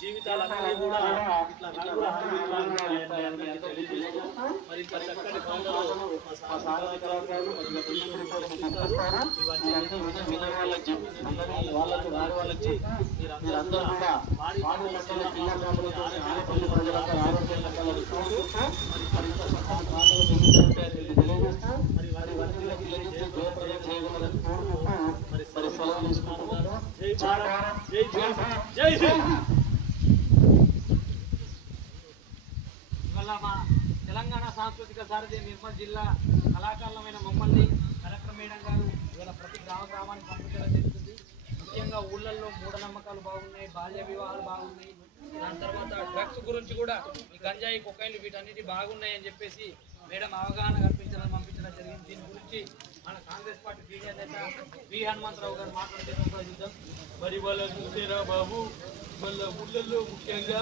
జీవితాలు బాగుంటాయి. వైద్యుల దగ్గరికి పోయినా చీకటి బయలుదేరుతాయి. కాబట్టి దవాఖానకి వెళ్ళినప్పుడే మన జీవితాలన్నీ కూడా ఇట్లా రంగుల హంగులుగా ఉంటాయని అందరికీ తెలియజేస్తూ మరి ఇంత చక్కటి పండుగలు మా సాంస్కృతిక గారు మరి ఇవన్నీ ఇవన్నీ వినే వాళ్ళకి అందరికీ వాళ్ళకి వారి వాళ్ళకి మీరందరూ కూడా వారి పండుగల పిల్లలందరితో ఆరోగ్య ప్రజలందరూ ఆరోగ్యంగా కలుగుతూ మరి మరి ఇంత చక్కటి మాటలు తెలియజేస్తూ మరి వారి వర్గీలకి జయప్రదం చేయగలరని కోరుకుంటూ మరి మరి సెలవు తీసుకుంటున్నారు జై భారత్ జై భారత్ జై హింద్ ఇవాళ తెలంగాణ సాంస్కృతిక సారథి నిర్మల్ జిల్లా కళాకారులమైన మమ్మల్ని కలెక్టర్ మేడం గారు ఇవాళ ప్రతి గ్రామ గ్రామానికి పంపించడం జరుగుతుంది. ముఖ్యంగా ఊళ్ళల్లో మూఢనమ్మకాలు బాగున్నాయి బాల్య వివాహాలు బాగున్నాయి. దాని తర్వాత డ్రగ్స్ గురించి కూడా ఈ గంజాయి కొకైన్లు వీటన్నిటి బాగున్నాయి అని చెప్పేసి మేడం అవగాహన కల్పించడం పంపించడం జరిగింది. దీని గురించి మన కాంగ్రెస్ పార్టీ సీనియర్ నేత వి హనుమంతరావు గారు మాట్లాడితే చూద్దాం. మరి వాళ్ళ చూసేరా బాబు? వాళ్ళ ఊళ్ళల్లో ముఖ్యంగా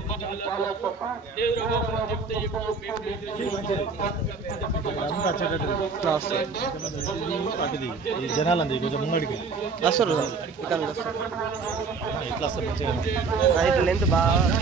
కూడా అటుది ఈ కొంచెం ముంగడికి వస్తారు ఇక్కడ ఇట్లా వస్తారు మంచిగా ఇట్లా లెంత్ బాగా